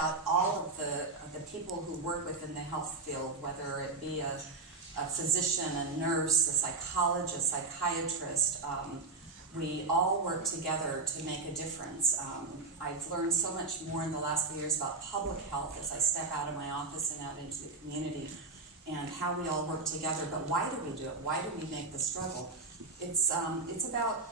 about all of the people who work within the health field, whether it be a physician, a nurse, a psychologist, psychiatrist. We all work together to make a difference. I've learned so much more in the last few years about public health as I step out of my office and out into the community, and how we all work together. But why do we do it? Why do we make the struggle? It's about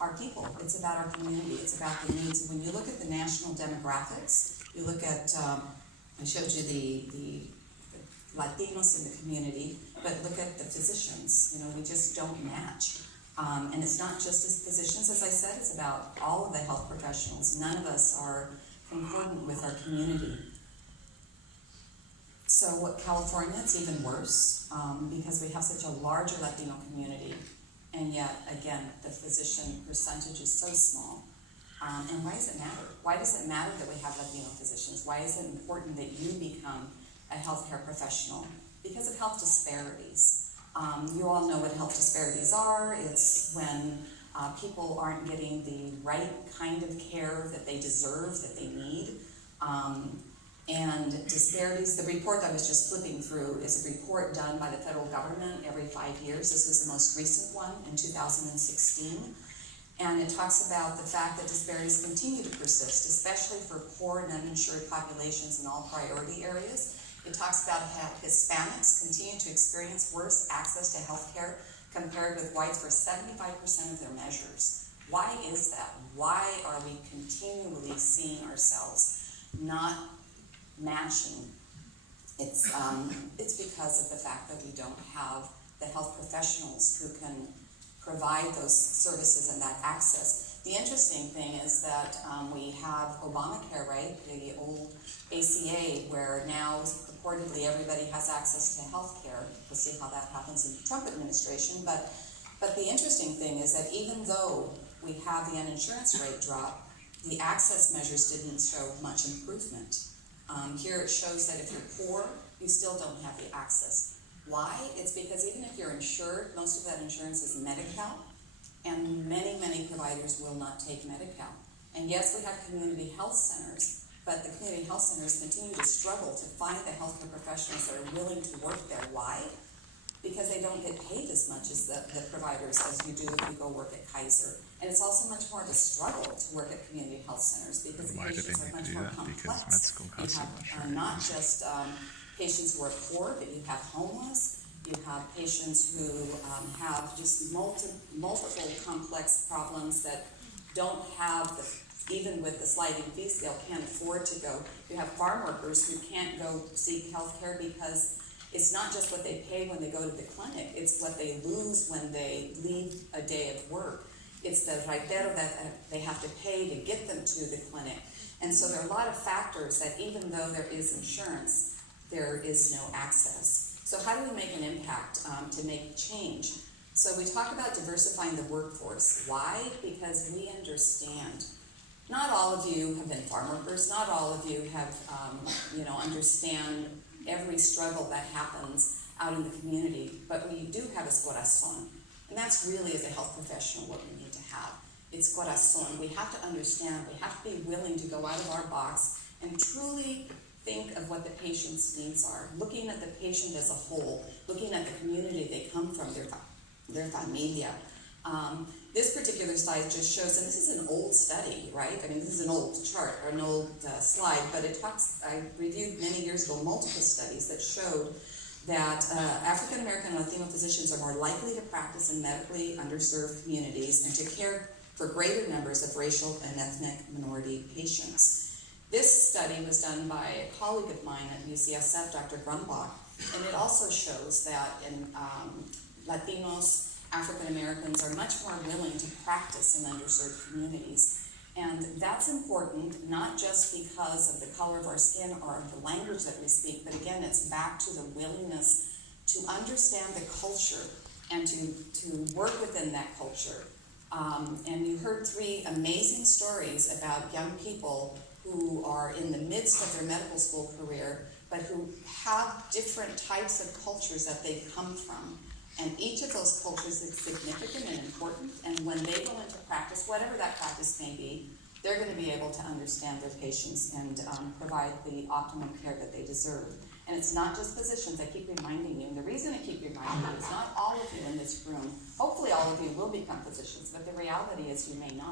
our people. It's about our community. It's about the needs. When you look at the national demographics, you look at, I showed you the Latinos in the community, but look at the physicians. You know, we just don't match. And it's not just as physicians, as I said, it's about all of the health professionals. None of us are concordant with our community. So what California, it's even worse, because we have such a larger Latino community, and yet, again, the physician percentage is so small. And why does it matter? Why does it matter that we have Latino physicians? Why is it important that you become a healthcare professional? Because of health disparities. You all know what health disparities are. It's when people aren't getting the right kind of care that they deserve, that they need. And disparities, the report I was just flipping through is a report done by the federal government every 5 years. This was the most recent one in 2016. And it talks about the fact that disparities continue to persist, especially for poor and uninsured populations in all priority areas. It talks about how Hispanics continue to experience worse access to health care compared with whites for 75% of their measures. Why is that? Why are we continually seeing ourselves not matching? It's because of the fact that we don't have the health professionals who can provide those services and that access. The interesting thing is that we have Obamacare, right? The old ACA, where now purportedly everybody has access to health care. We'll see how that happens in the Trump administration. But the interesting thing is that even though we have the uninsurance rate drop, the access measures didn't show much improvement. Here it shows that if you're poor, you still don't have the access. Why? It's because even if you're insured, most of that insurance is Medi-Cal, and many, many providers will not take Medi-Cal. And yes, we have community health centers, but the community health centers continue to struggle to find the healthcare professionals that are willing to work there. Why? Because they don't get paid as much as the providers as you do if you go work at Kaiser. And it's also much more of a struggle to work at community health centers because the patients are much more complex. You have not just patients who are poor, but you have homeless. You have patients who have just multiple complex problems that don't have, even with the sliding fee scale, can't afford to go. You have farm workers who can't go seek health care because it's not just what they pay when they go to the clinic, it's what they lose when they leave a day of work. It's the raitero that they have to pay to get them to the clinic. And so there are a lot of factors that even though there is insurance, there is no access. So how do we make an impact to make change? So we talk about diversifying the workforce. Why? Because we understand. Not all of you have been farm workers. Not all of you have, understand every struggle that happens out in the community. But we do have a corazón. And that's really, as a health professional, what we need to have. It's corazón. We have to understand. We have to be willing to go out of our box and truly think of what the patient's needs are, looking at the patient as a whole, looking at the community they come from, their familia. This particular slide just shows, and this is an old study, right? I mean, this is an old chart or an old slide, but it talks, I reviewed many years ago multiple studies that showed that African American and Latino physicians are more likely to practice in medically underserved communities and to care for greater numbers of racial and ethnic minority patients. This study was done by a colleague of mine at UCSF, Dr. Grumbach, and it also shows that in Latinos, African Americans are much more willing to practice in underserved communities. And that's important, not just because of the color of our skin or the language that we speak, but again, it's back to the willingness to understand the culture and to work within that culture. And you heard 3 amazing stories about young people who are in the midst of their medical school career, but who have different types of cultures that they come from. And each of those cultures is significant and important, and when they go into practice, whatever that practice may be, they're going to be able to understand their patients and provide the optimum care that they deserve. And it's not just physicians, I keep reminding you, and the reason I keep reminding you is not all of you in this room, hopefully all of you will become physicians, but the reality is you may not.